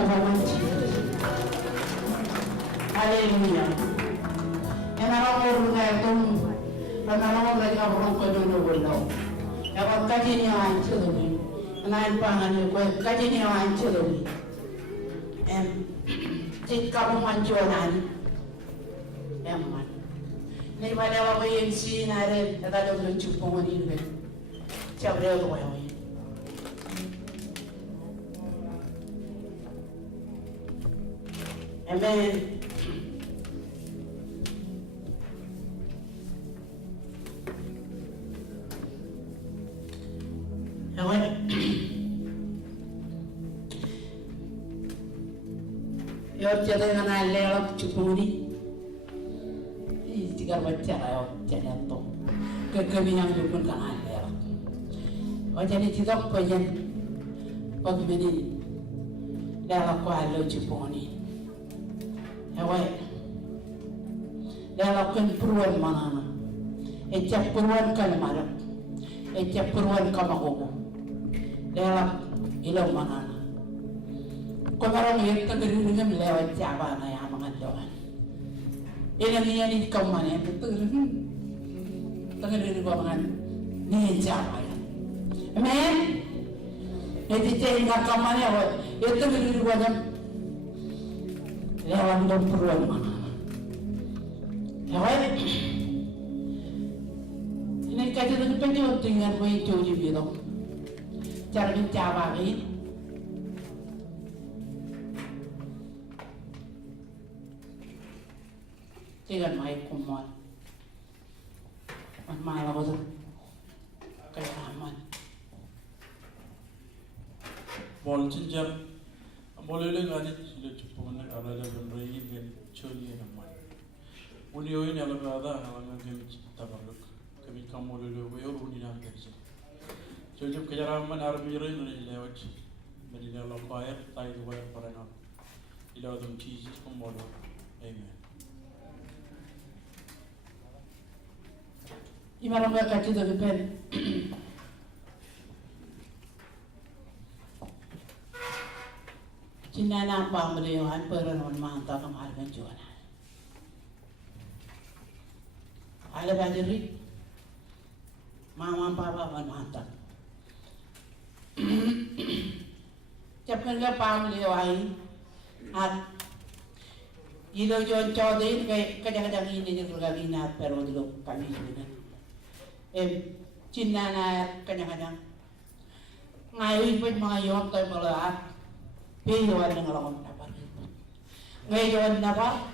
Jehovah Jesus. Haleluya. Enarong ngayon panarong lagi orang ko no wala. Dapat kaji ni ang chulubi. Anain pangan ko kaji ni ang chulubi. Jika kamu manjualan, man. Ni pada apa yang si nare, ada dulu cukup ni be. Cabre tu kau yang. Amen. Amen. Yor jadi mana lelak cukup ni. Jika baca ayat jadi tu, kekebingan pun kan lelak. Jadi tidak payah bagaimana lelak kau halu cukup ni. Awak lelak kan peruan mana? Ejak peruan kalmarak, ejak peruan kamagogo. Lelak ilang mana? Komarang yang tergeri dengan lewat Jawa na yang mengadoan. Ilang ini kemana? Tergeri dengan ni Jawa. Amen. Itu cahaya kemana? Itu tergeri dengan lewat dom peruan mana? Lewat. Ini kaji dengan penjual dengan menjual di bidang. Cara Jawa ini. Jangan main kumon, main apa tu? Kayak aman. Bol cincang, boleh ngaji sudah cukup nak ada dalam raih dan curi aman. Uni ini alam ada alam kami tabaruk, kami kamu boleh wehor uni nak kerja. Jujur kejaran aman army raih ni lewat, medina lokal tay dua peranam. Ila tu cheese kamu boleh, amen. Imarang kaci tu pen. Cina nampak beliauan peran mantap kemarin jualan. Ada bajiri, mama papa mantap. Cepat ke pang beliauan, ilo John Chaudhary kadang-kadang ini juga ingat peran dulu kami juga. Cina na kadang-kadang ngayon pa mga yun tayo malaat piyawan ng alakong dapat ngayon na ba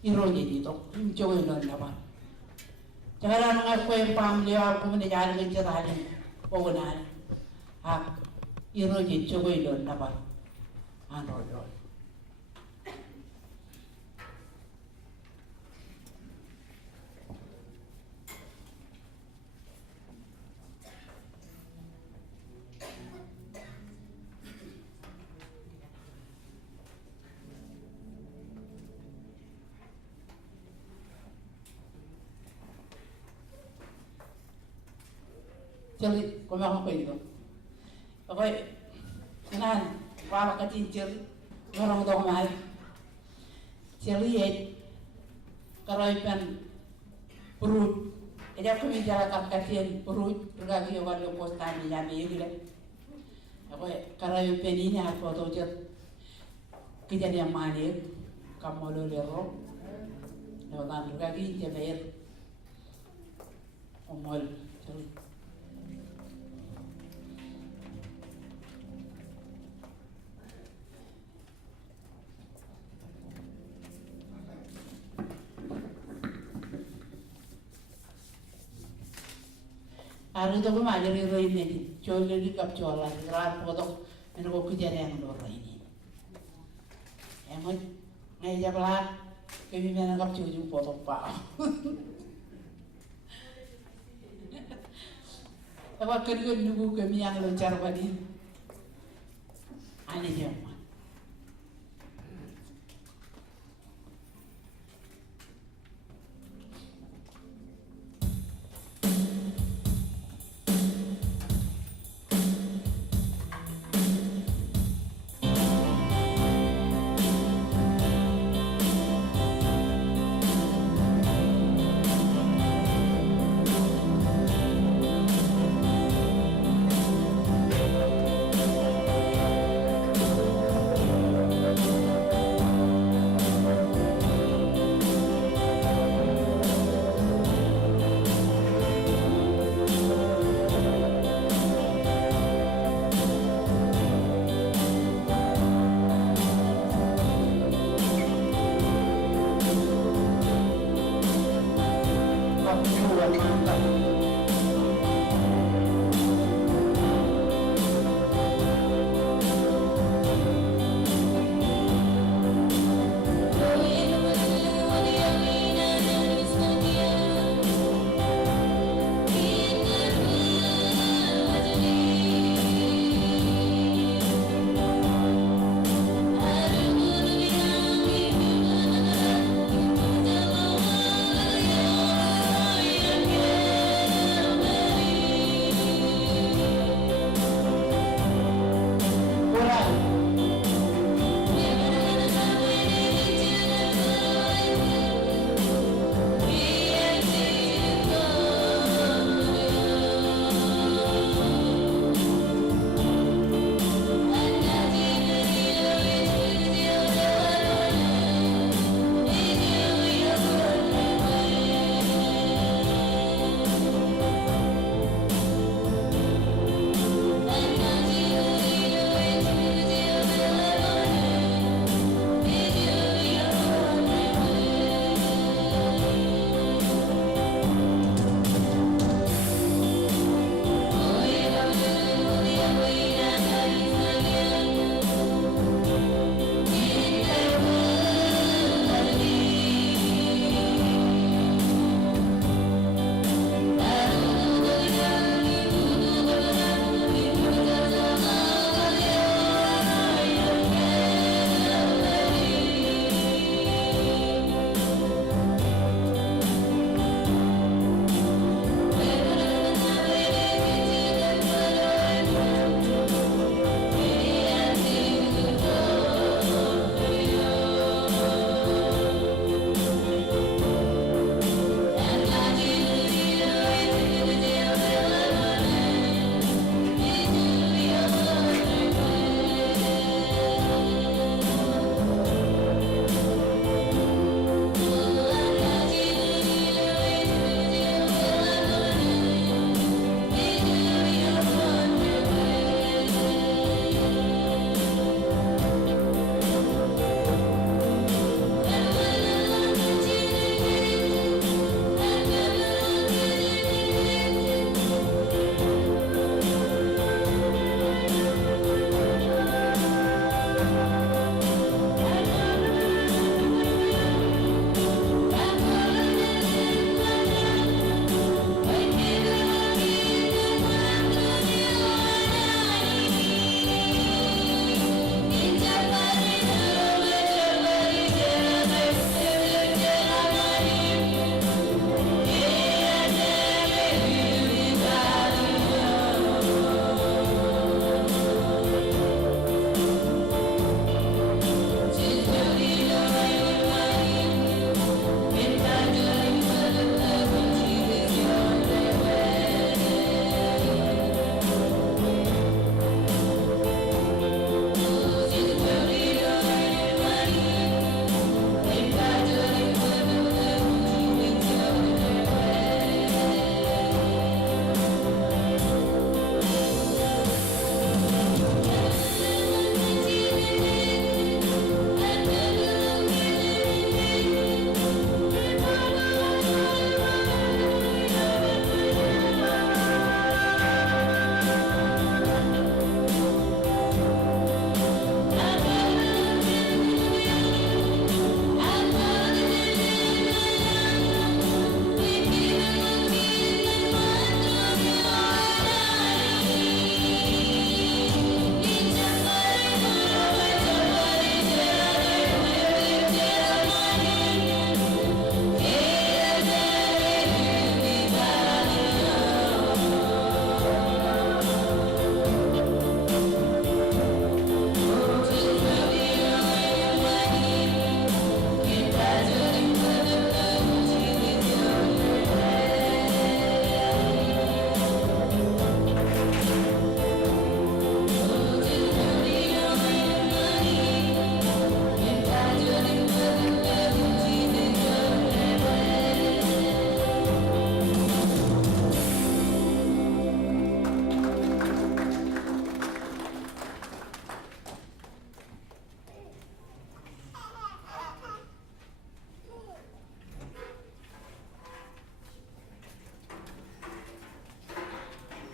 ironi dito yung joy nun na ba tsaka lang nga ko yung family ako kumanayari ng tirahan pugunan ironi joy nun na ba ano yun. Ceri, kumang apa itu? Apa? Kenan, para katin ceri, orang dong mai. Ceri karaipan perut. Ada kami jalan katin perut, bergagi orang yang postan ni jadi gila. Apa? Karaipan ini apa tu cer? Kejadian mana? Kamu lalu lero, lepas bergagi jadi omol ceri. Hari itu pun ajar ini, jual lagi kap jualan, gerak potong, ini kok kejadian yang luar ini. Emang, ngai jablah, kami mana kap jual potong pak. Apa kerja nunggu kami yang loncar badi, aneh jam.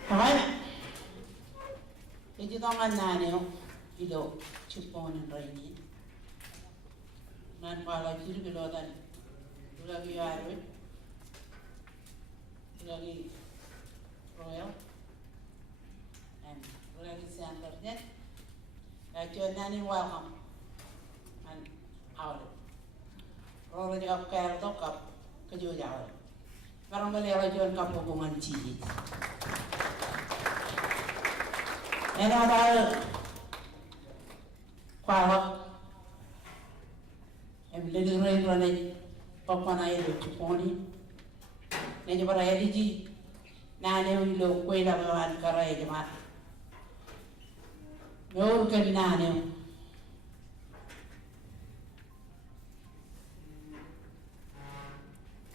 Alright? Ito ang naneo ilo chupon and rainy. Man pala chiru below than Lagi Arwe, Lagi Royal, and Lagi Sandler. Actually, Nanny welcome and out. Rolling up Carto Cup, Kajuja. Karamale John Kapokuman cheese. And other Quala and Little Rain running Papana Chuponi. Never Edgy Nane will quail and Karajama. No can Nane.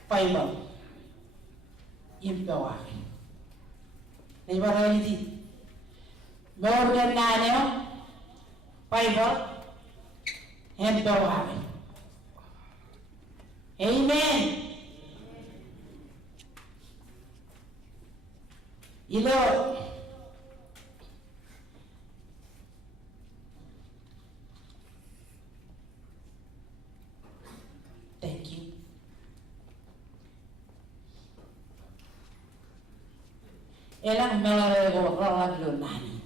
Fiber. Impower. Never Edgy. More than Nane. Fiber. Empower. Amen. You know, thank you. Elang melego rawat nani.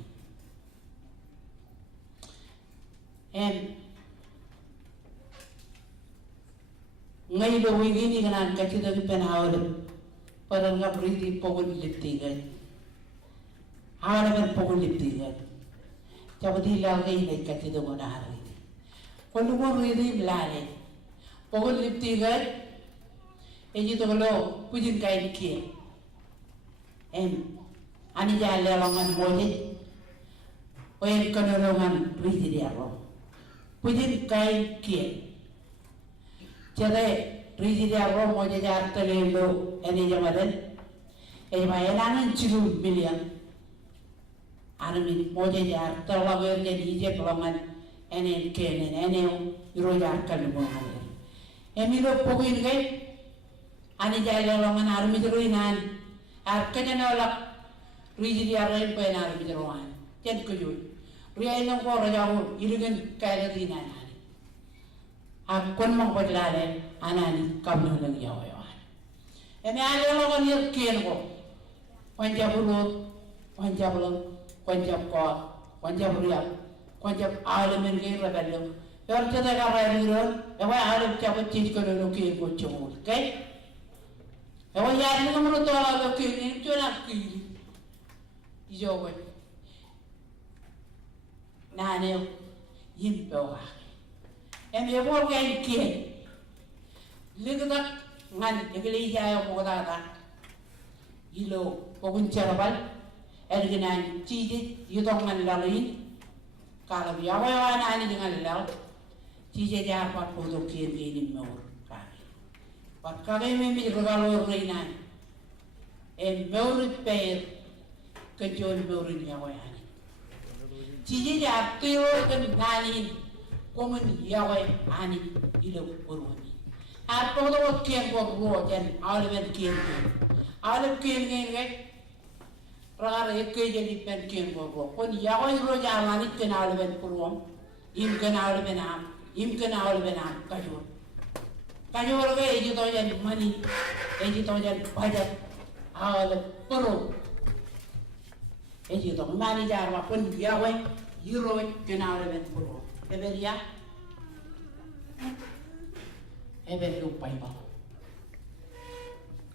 And ngay do wingini kanan kachida ki penawale parang nga breathe pogol liptigan hawala ben pogol liptigan jabati lagay na kachida mo na hari kung mo ridi mlane pogol liptigan eji to lo pujin kay ki ani jale langan moje oyen kanongan breathe dia ro pujin kay ki Jadi, riji dia ro mo jajar telelo eni jamaden. Mayanangan 2 million. Armin mo jajar telawer jadi je pelongan eni kenen eni ro jar kalmo ngale. Lo pogin gai ani jale longan armi jero inan. Ar kajana lak riji dia ro pe na armi jero an. Jen ko yu. Ria ino ko rajahu ilugen kaya dinan. Akon mang paglalay, anani, kablo lang yawayawan. Eme ayaw ko niya kiyan ko. Wanjab urut, wanjab lang, wanjab ko, wanjab riyak, wanjab alam yung kayo rebello. Pero kita ka rin ron, ewa alam siya change ko rin kiyan ko chumul. Okay? Ewa yan yung mga ito alam kiyan, ito na kiyan. Ijo ko. Nanayo, yun pa wak. Eme bo gain kiye ligda ngan egli jayo ko data ilo pogun charabal erginan chiji yudong man lalin kala biyawa wana ani dengan lal chiji jar pat podo kiye ni mor kali pat kage me mi regalo reinan mor per kejon mor ni yawa ani chiji jar tiyo kan nani Komun Yahweh ani ilo urwani. At todo what came for road and Oliver came. Olive came in rather a cage pen came for road. When Yahweh Roja can Oliver Purum, him can Oliver am, him can Oliver am, Kajur. Kajur agitoyan money, agitoyan budget, Olive Purum. Agito manager, when Yahweh, Euro can Oliver Purum. Eberia, Eberu Bible.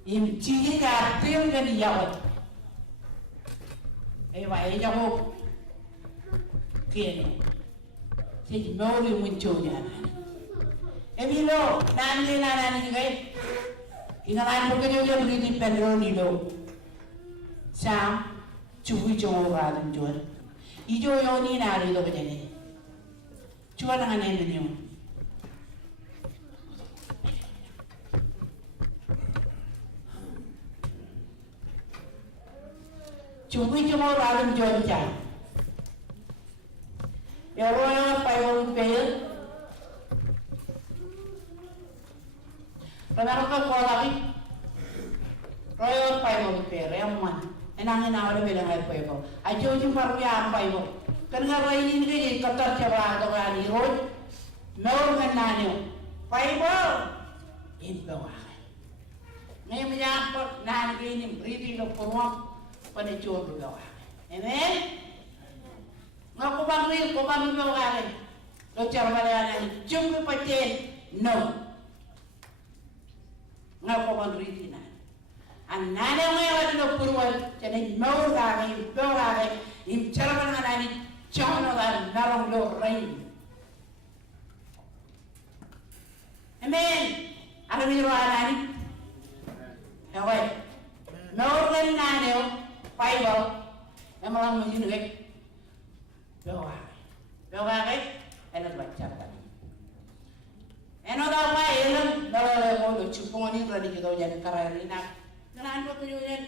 In Chica, Tilgan Yawat. Eva, Ejamo, Kenny. Say, no, you won't join Yana. Emilo, Nani, Nani, in a line of a really Pedronilo. Sam, Chuicho rather than Joel. Ijo Yoni Nari of Jenny. Cuba dengan ini ni. Cuma orang jual jam. Ya orang payung payung. Kalau orang kau lagi, orang payung payung yang mana? enang ina ole bela ngai paibo ajo ju paru ya paibo kan ngai ini ngai katar coba to ani roj meur nganane paibo indo ngai mi ya pot nan gini breathing lo porwa pada jodoh gawa amen ngaku bangri ko bangri gawa lo cara bala ni jumbe paten no ngaku bangri tina anane ngai wadi lo porwa tene meur ga im cara bala ngani jono ga narong lo rain amen ala mi ro ani ewe meur ga nane Bible yang orang mungkin doa enak baca tadi. Eno dah apa enak dalam mau cupong ini tadi kita jadi kararina. Jangan lupa tujuan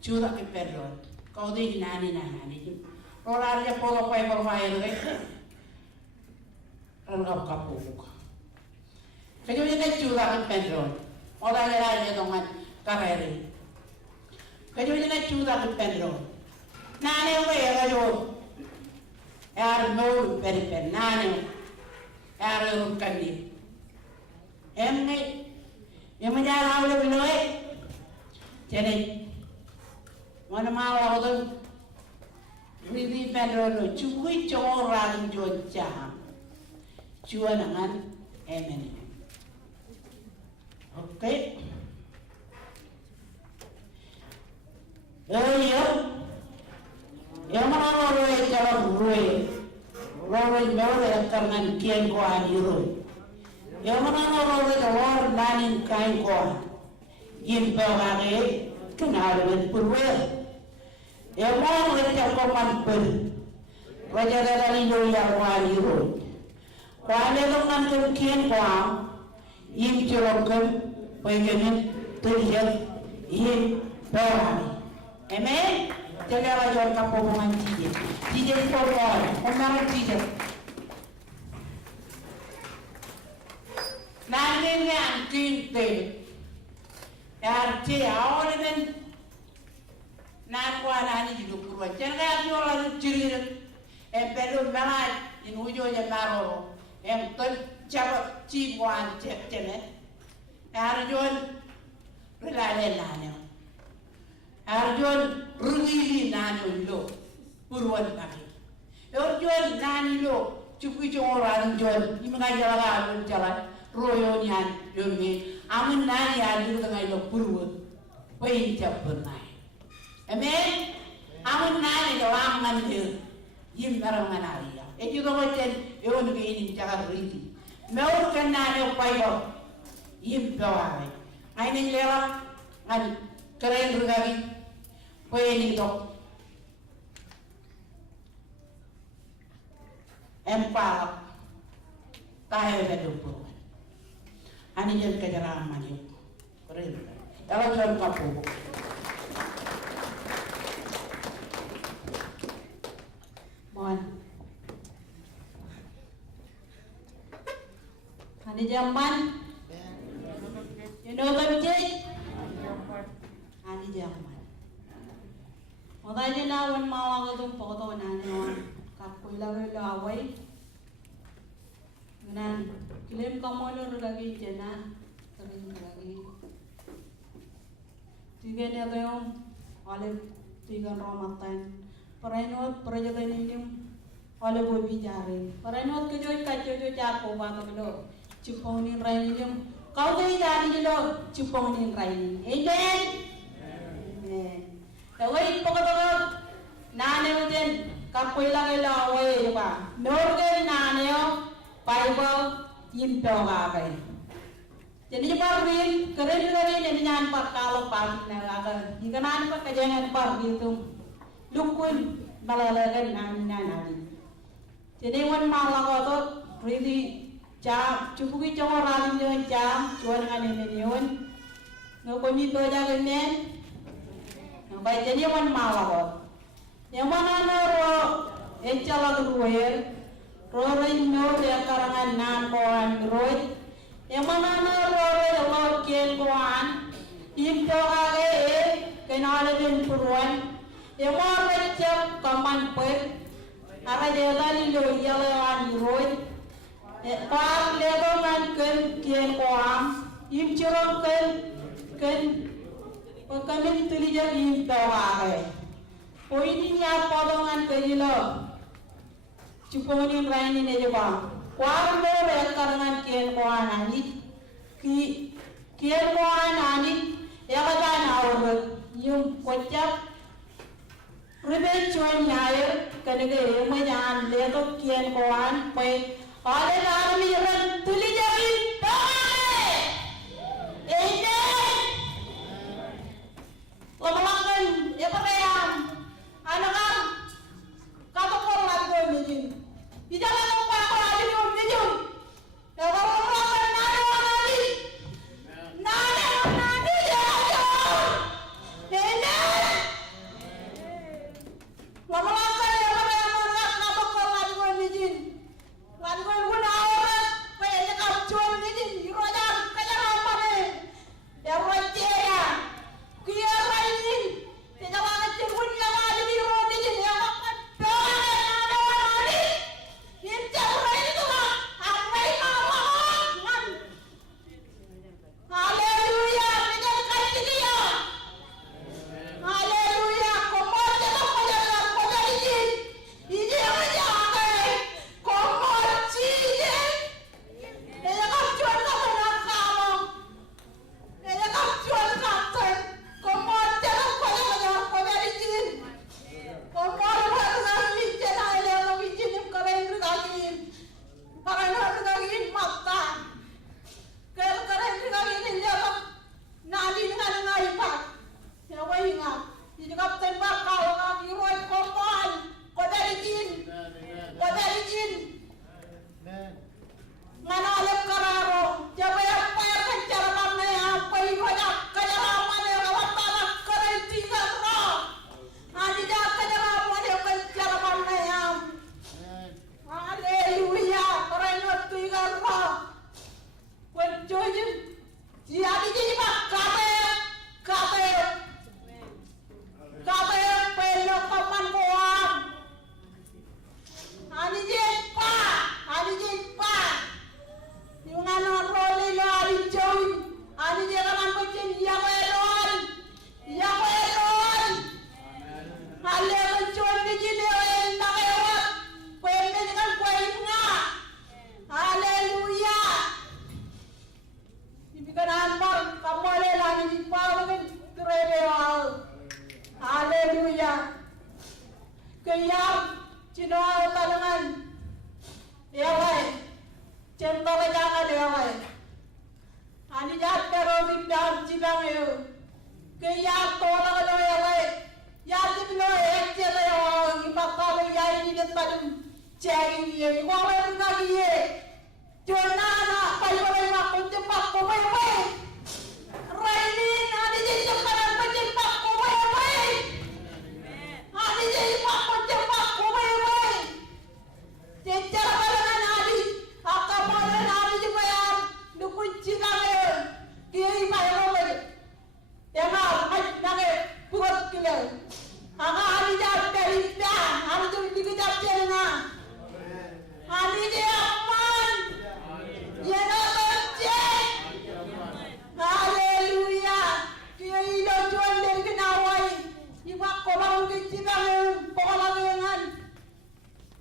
curah keperluan. Kau deh nani. Orang aja pola Bible file rengkap kapuk. Kejualan curah keperluan. Orang lain dengan kararina. Kajo jina chuda ke pedro nane we kajo yar no peri pen nane yar kandi emne yemja rawle biloy jene mana mawa odo ridi pedro no chui chora joja chuanangan emene okay. Yang mana roy jalan roy mewah karena kian kuah roy. Yang mana roy jalan nanin kain kuah, impelare kenal dengan perwel. Yang mana roy jalan per, raja dari roy yang kuah roy. Kuah dengan kian kuah, impelokam, pengen terlihat impelare. Amen. Jaga raja kampung tije pokok, orang tije. Nanti ni angkin deh. Arti awal ni nak kuat ani juga kurang. Jangan dia orang cirit. Belum malah ini ujungnya baru. Cepat cipuan ceme. Arjun relai nanya. Arjun rugi nani lo purwan kaki. Arjun nani lo cukup orang Arjun. Ini mengajar jalan royonyan yomi. Amun nani adu dengan lo purwan. Pain capur nai. Amen. Amun nani lo aman dia. Yim barang nani ya. Itu tu macam yon begini jangan riti. Mau kan nani payo. Yim bawai. Aini lewat ngan keren bergawi. Pwede dok empat tayo na dupo ani yan kajaraman yun keren kalau jual kapu mohon ani jaman you know the ani jaman Odanya na wan mawa ko tung photo na naman kakuila ko laway. Nan kilim kamolo lagi jena terin lagi. Tiga ni ada yang oleh tiga ramatan. Perainot perjalanan ini oleh bobi jari. Perainot kejoy kajo japo bato kilo. Cupongin rain ini kau tu jadi lo cupongin rain. Amen. Amen. Kawai pokok nane ujen kapuila kela away ba norge nane o Bible yimpe ogagai jadi parvin keren ini nyan par kalau par naga ikanan pa kajangan par gitu lukun balalagan nani jadi wan malagoto really jam cukup orang yang jam cuan ngane niun ngokoni to jagan nen baik jadi wan malagot yang mana noro encala ruer rorai nor ya karangan nan koan roy yang mana noro lo kien koan impo age kenala bin puruan yamor recem kaman per ara jelani lo yalan roy par legongan ken kien koam im churong ken pekamin tulijan im taware poini nya podongan kejilo cupongin raini ne jeba par lo rekarangan kien koanani kien koanani yakadan awur yung kocap ribe chuan nyaye kanege mayan leto kien koan pe ale narmi ran tuli jawi tawale ene lamakan ya parayam anakam kapakor lago mijin ijala ko pa ko ali yo mijin ya lamakan nado nadi nadi ya ene lamakan ya parayam anak kapakor lago mijin lagu guna orang payah kapcuan ini rojan kaya apa ni ya roje ya kia lain tidak ada cermin yang ada di roja ini yang akan doa ada orang ini ini cermin itu lah apa yang malam haleluya kita kasih dia haleluya komor jangan pada pada ini aja komor cie dia kapcuan kapan kamu dia kapcuan kapan komor jangan pada izin komor harus izin ada yang izin kalian lagi kalian lagi mata kalian lagi jalan nadi dengan ngai pak ya wahina ini kapten bakal lagi roy komor kau izin mana oleh kararo jaba yang payah kencara mana yang payah banyak kencara mana yang awak tanah keren tiga roh ani dah kencara mana yang kencara mana yang haleluya keren tiga roh kunjung jadi pak kate pelo kapan koam ani jepa yung anak roli lo ali joy ani je kaman pecin ya weron ale mencuan di jine wen nakewat pwede dengan kuain nga haleluya ibigan anmar kamole lani di pawagin krewal haleluya kayam cinoa talangan yawai cento jangan yawai ani jat pero bidam cibang yo kaya tola lo yawai ya tiblo ekje lo yawai ipakalo ya ini depan cari ye ngawai ngagi ye jona na pai makun cepak ko wai raini ani jadi cepat pencepak ko wai ani jadi makun cepak ko wai cecer balangan adi akamole nadi jibayam dukun cinane kiai bayro bae yana haj nage purot kile aga ali ja terita ali tu digi ja chenga ali je aman yana bace haleluya kiai do juan den kenawai iba ko bang kicibang pokolangan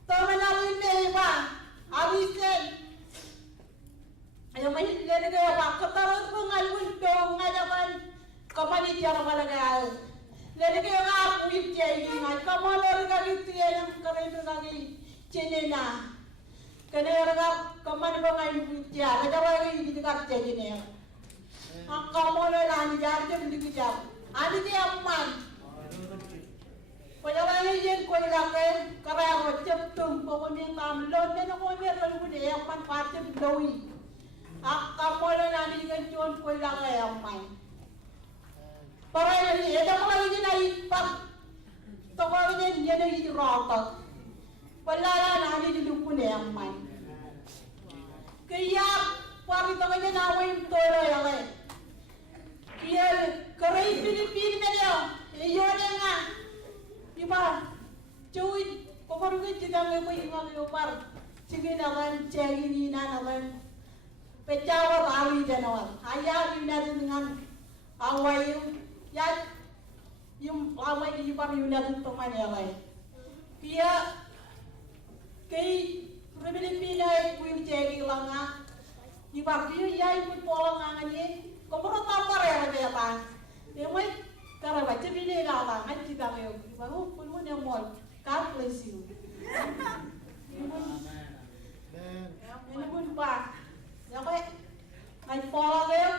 tomenalin deba abisen ayo main lele ke apa ketaran pengal window ngajakan kamani tiara malagal lele ke ngapu ipjai ngai kamalor gagi tiang karen gagi cenena kene raga kamani bangai ipja ngajakan ini dekat cene akamalor ani jarje dikijap ani dia aman Pajawai jen koi lake kararo ceptum pokoknya tamlon nene koi merlan kude yang man parcem doi akamola nani kan jon koi lake yang main parai ni ada mulai ni nai pak toko ni ni ni rata palala nani di lupune yang main kaya pari toko ni nawai tolo yang lain kaya karai Filipin ni dia iyo nga iba cuy komor ke jidang ibu ingat ibar cingin awan cengin ina awan pecawar ali janawar ayah ina dengan awai ya yung awai di ibar ina tu teman ya lai dia kei Filipina kuin cengin langa ibar dia ya ikut polang angani komor tapar ya beta demai cara baca bini gala kan kita kayo baru pun yang mall God bless you ini pun pak ya kay ay pola kayo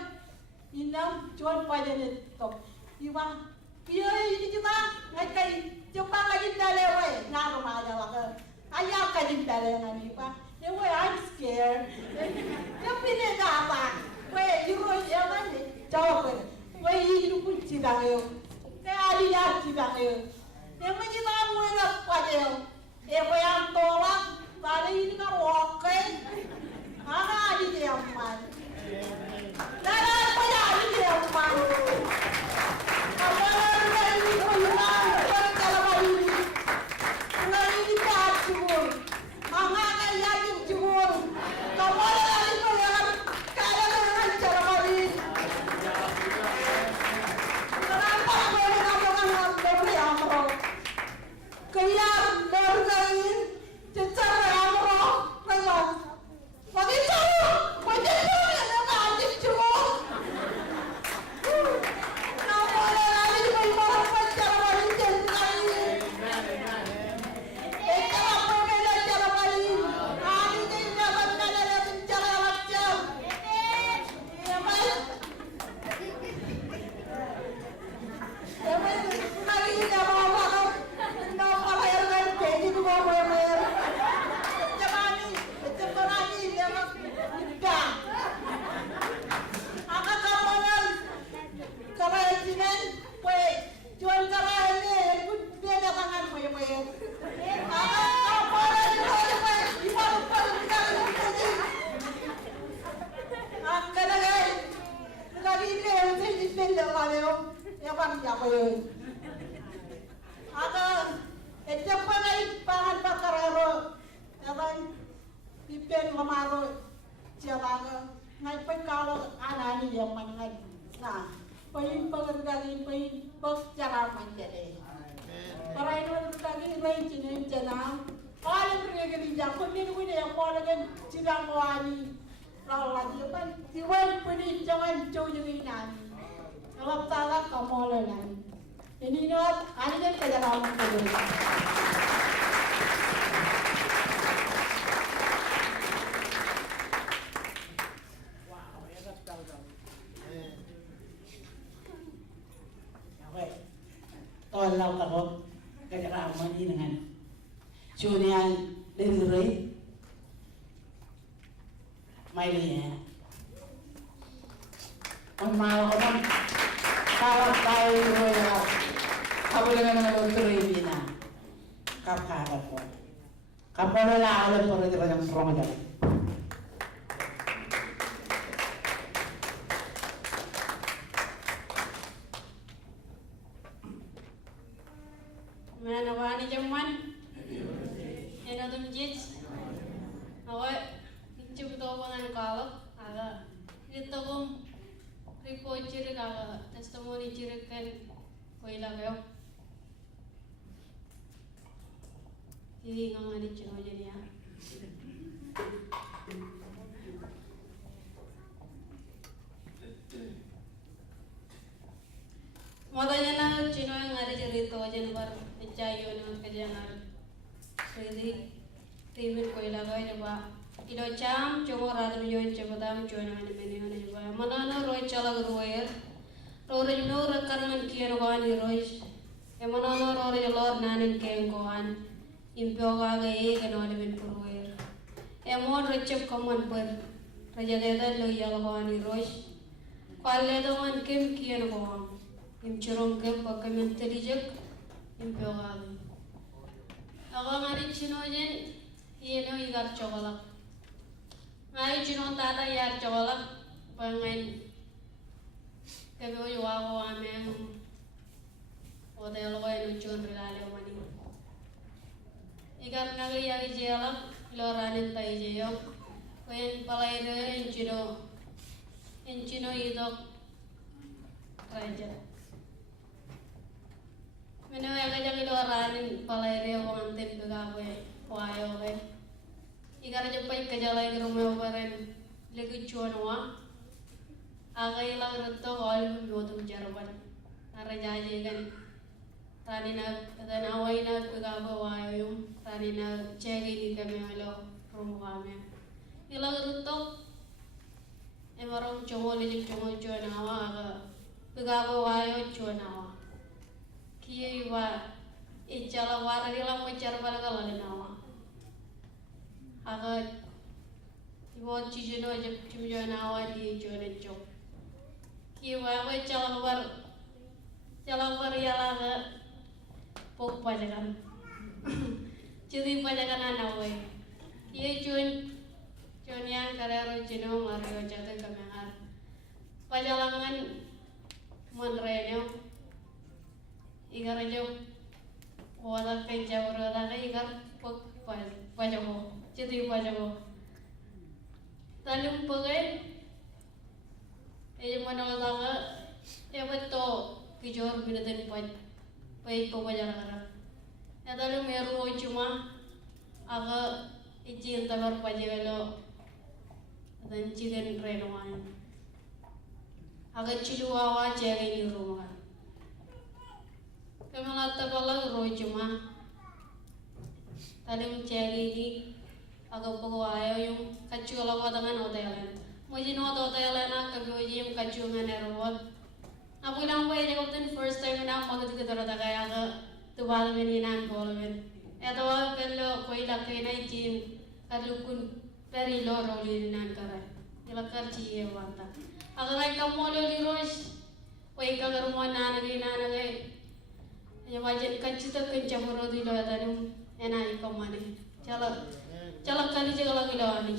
inam cuan pada ni top ibang piye ini kita ngay kay coba kay dalewe ngaro aja lah kan ayah kay dalewe ngani pak dewe I'm scared yang bini gala we iro ya kan jawab we ini pun cita kayo kaya ali ya cita kayo yang mencita mo na padew we ang tolak tali ini kan oke ana ali dia man dara pa ya ali dia man kamala na ini ko na ko kala ba ini na ini ka chur mga kaya yung chur kamala na ini ko ya kala na cara ba ini kaya berkain secara amro kaya bagi curu macam tu yang ngajib curu nama lagi di bawah pacar balik jengai cara berbeda cara balik hari ini dapat ada bicara macam ya baik lagi di bawah ini not ani kan kejalanan kedua. Wow, ya kan tahu. Tolong kalau kejalanan ini dengan cunian diri, mainnya. Mau orang kawat tahu ya. Kamu dengan lonteri bina, kapal apa? Kapal lah ada perjalanan yang serong aja. Mana wani jaman? Eno tum jits. Awak itu betul dengan kalau ada itu pun report ciri kalau testimoni ciri kan koi lagayo. Ini ngani cino jadi ya. Modalnya na cino yang ada cerita aja bar cayo nih kerjaan jadi timin koi lagayo coba ilo cam cuma rada milyon coba dam cuma nangani meni coba mana na roy cala geruer roy no rekarman kian koan roy mana na roy lor nanin keng koan impioga gay kenal dengan perwer. Emon recep kaman per raja leda lo yal koan roy. Kual leda man kem kian koan imcurong kem pakai menterijek impioga gay. Aga ngari cino jen no igar cokolak. Ngari cino tata yar cokolak pengen kebo yuwa ameng hotel ko ay nuchon rilale mani. Ikan nagi yagi jela loranin tai jeyo. Koyen palaire inchino idok raja. Menawa yang kajang loranin palaire wong antem begawe wayo ke. Ikan jepai kajalai rumah baren lagi cuanwa. Agai lang rito all motum jarban. Narajaje kan. Tani na away na pagbabawayo yung tani na chegi ni kami alo rumah kami. Ilang rito marong chongol chuanawa aga pagbabawayo chuanawa. Kiyo iba ichala wara ilang mo charbal kalinawa. Aga ibo chijino jab chuanawa di chuanacho. Kiyo iba chala war yala pok pajakan. Jadi pajakan anak we. Iya cuan yang karero cino mario jatuh kemengar. Pajalangan monrenyo. Igar aja wadah kenjau rada igar pok pajago. Jadi pajago. Talung pakai. Mana lagi? Betul kijor binatin pai ko pajalan. Adalah meru cuma aga izin talor pajelo dan cigen renoan. Aga ciluawa ceri di rumah. Kemalata bala ro cuma talim ceri di aga pagawayo yung kaculawa dengan hotelan. Mujino hotelan nak kagojim kacungan erwat. Aku bilang apa ya kalau first time na mau gitu terus tak kayak ke tuan ini nan boleh. Atau kalau koi laki na izin kalau kun peri loro ini nan karai. Jelas kerja wanta. Agar kamu lo lirus, koi kagar mau nana ge. Ya wajan kerja tu kerja baru di luar tadi enak ikut mana. Cala kali jaga lagi lawan ni.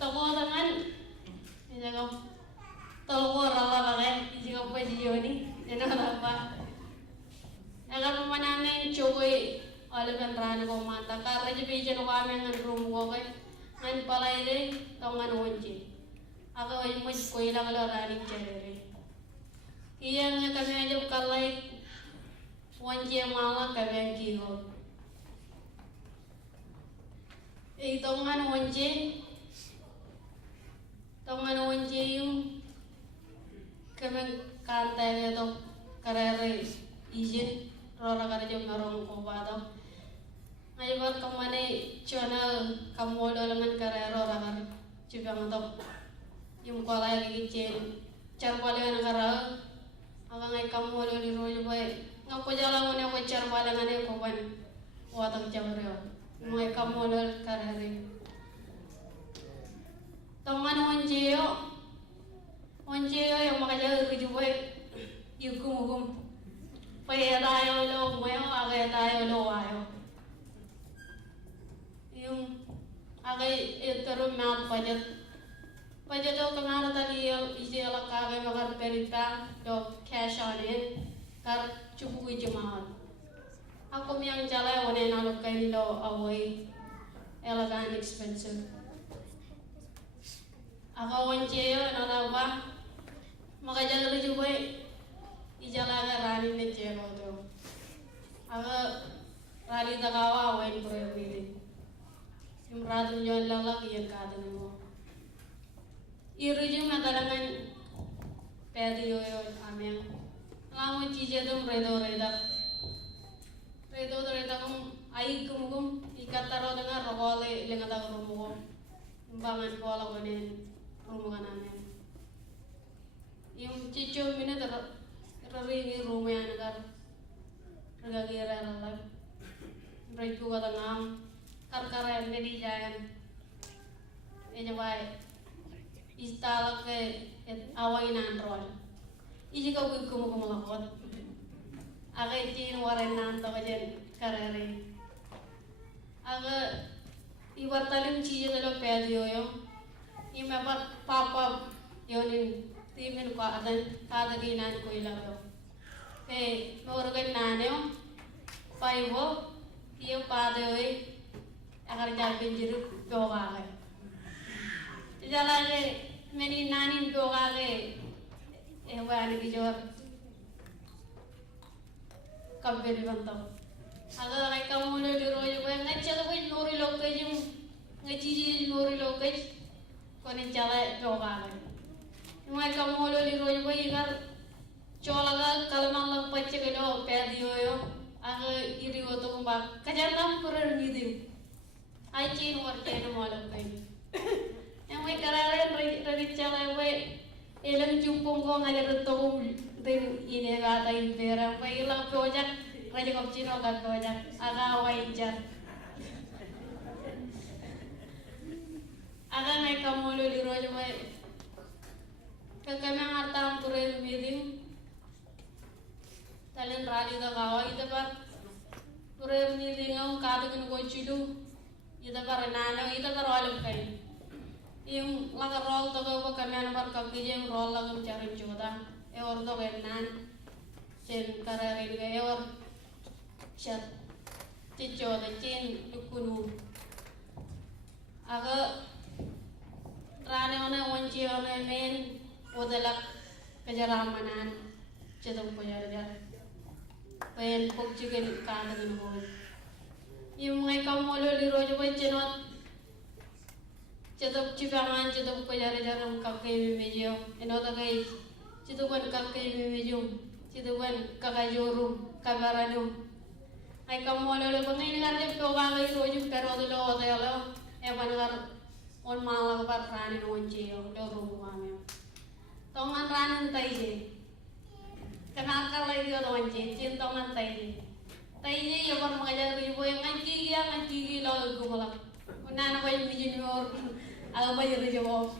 Toko tangan, jaga. Tolong orang lah jika pejio ni, jangan apa. Agar mana ni cuci oleh kendaraan kau mata. Karena je bijan kami dengan rumah kau, dengan palai ni, dengan onci. Agar kau mesti kau ilang orang ni ceri. Iya kami aja kalai onci malah kami kiro. Dengan onci yung kami kantai itu karere izin rora karena marong ko bado. Ngayon bar kamane channel kamu dolangan karere rora kar cibang to yung kolay gigicin charpalan kara aga ngai kamu doli rojo bay ngapo jala ngone ko charpalan ngane ko ban watang jamreo ngai kamu dol karere Taman onje yang makajaga kejubai yukum paya tayo lo mayo agay tayo lo ayo yung agay iterum mat pajat to kamara tali isi ala kagay makar perita do cash on it kar cukup jemaat aku yang jalai wane naluk kain lo away elegant expensive ako onje nalaba makajaga juga ijalaga rani ne cero to aga rani tagawa wain proyek imradum yon lala kiyan kadang mo irijum nadalangan pedi yo ameng lamu chije dum redo kum ai kum ikataro dengan rogole lengata rumo imbangan pola konen rumo kanane yung cicu mina terari rumah anak regagira lalap mereka kata ngam kar yang di jalan istala ke awai nanrol iji kau kumu lakot aga iji waren nanto kajen karare aga ibartalim ciji talo pedio yo ima papa yonin timin ko adan kada ginan ko ilaro Ke norgan naneo paibo iyo padeoi agar jalbin jiru dogage. Jalage meni nanin dogage ewani bijor kabbeli bantam. Agar ay kamulo diroyo ko ngachalo ko nori lokajum ngachiji nori lokaj konin jala dogage. May kamulo diroyo ko igar Cholaga kalamang lang pachegalo pediyo yo aga iri go to ba kajanam purer nidim ai chin war chen mo lang kai yang may kararen ri chala we elang jumpong ko ngajar to din ine ga tai bera pa ilang project raja kop chino ga project aga wai jar aga may kamulo li rojo we kakamang artam purer nidim Talent rally the gawa ida par pure ni dingam kaadu kun go chidu ida par nano ida par all kai im laga roll to go kamen par kapije roll lagam charin choda e or do nan chen karare ge or chat ti choda chen lukunu aga rane one onchi one men odalak kajaramanan chedam ko yar pen pokchigen kaangan ho yung ngay kamolo li rojo ba chenot chedap chibangan chedap ko yar jaram kakke mejo enoda gay cheduban kakke mejo cheduban kagajorum kabaranum ay kamolo li bangay ngar de ko ba ngay rojo pero do lo odelo e bangar on mala ba rani no onchio do rum mame tongan ranan taije kenakal lagi orang cincin tongan tayi ya baru mengajar ibu yang ngaji lo gumulak nana bayi mijin mor aga bayi rejo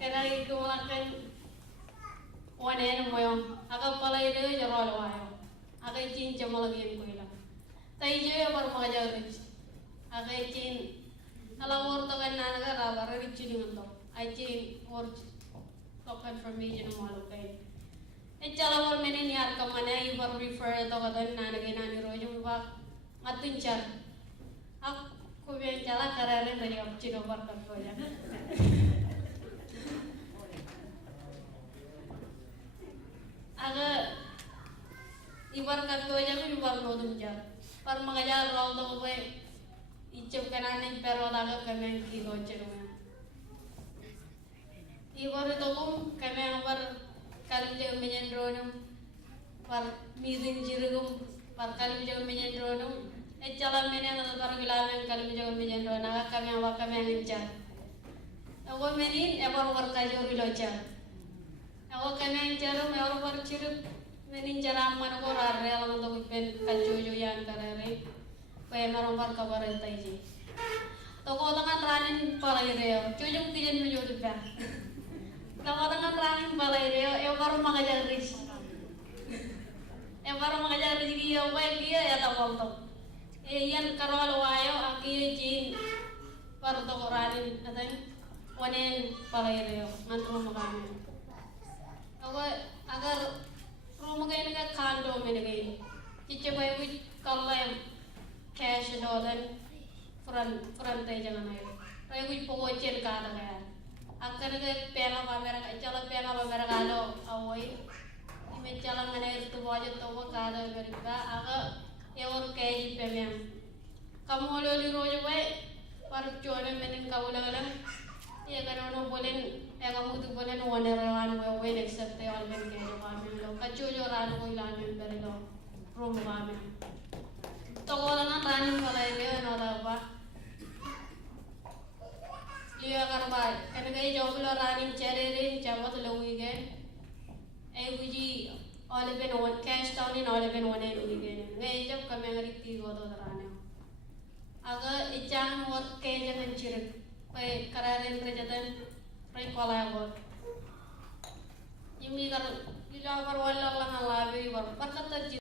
kena gumulak kan wane moyong aga palai de jaro wayo aga cincin malagi ko ila tayi ya baru mengajar aga cin kalau worto kan nana ga rabar ricin nganto ai cin wor confirmation malu kai Echala war mene niar kamana I war refer to kadan nanage nani rojo ba matunchar ak ko be chala karare dari opchino war ka ya aga ibar ka ya ko ibar no dunjar par magaja rol to be ichop kanane pero daga kamen ki go chero ibar to kum kamen war Kalim jaga menyendronum par miding jirugum par kalim jaga menyendronum chala menen na par gilamen kalim jaga menyendrona kami awak kami angincar awo menin ebar war kajo bilocha awo kami angincarum ebar war ciruk menin jara man ko rarre alam to pen kajojo yan karare pe marom war kabar taiji to ko tangan ranin palai reo cujung tijen mejo dipa Kalau dengan rangin balai dia, baru mengajar rezeki. Baru mengajar rezeki ya, baik dia ya tak bolong. Yang karwal wayo akhirnya jin baru tak ranin, katanya wanen balai dia, ngantru makan. Agar rumah kayak ini kando menegay. Cici bayi kalau cash dolan, front jangan ayo. Bayi pokoknya kata kayak. Akan ke pena pamera chala pena pamera kalo awoi ime chala ngane itu wajib to kalo mereka aga yor keji pemem kamu lo li rojo bae par chone menen kawula galang ya kanono bolen ya kamu tu bolen wane rawan we we accept te all men ke kami lo kacho jo ran ko ilan men berelo rum kami to ko lang ran palai le no da ba Liya karba, kan kaya job lo running chere jabat lo weekend. Guji all even one cash down in all even one weekend. Kaya job kami ngari tigo to rane. Aga ichang work kaya jangan cirik. Kaya kararin rejatan, kaya kola work. Yumi kar, ila par wala lang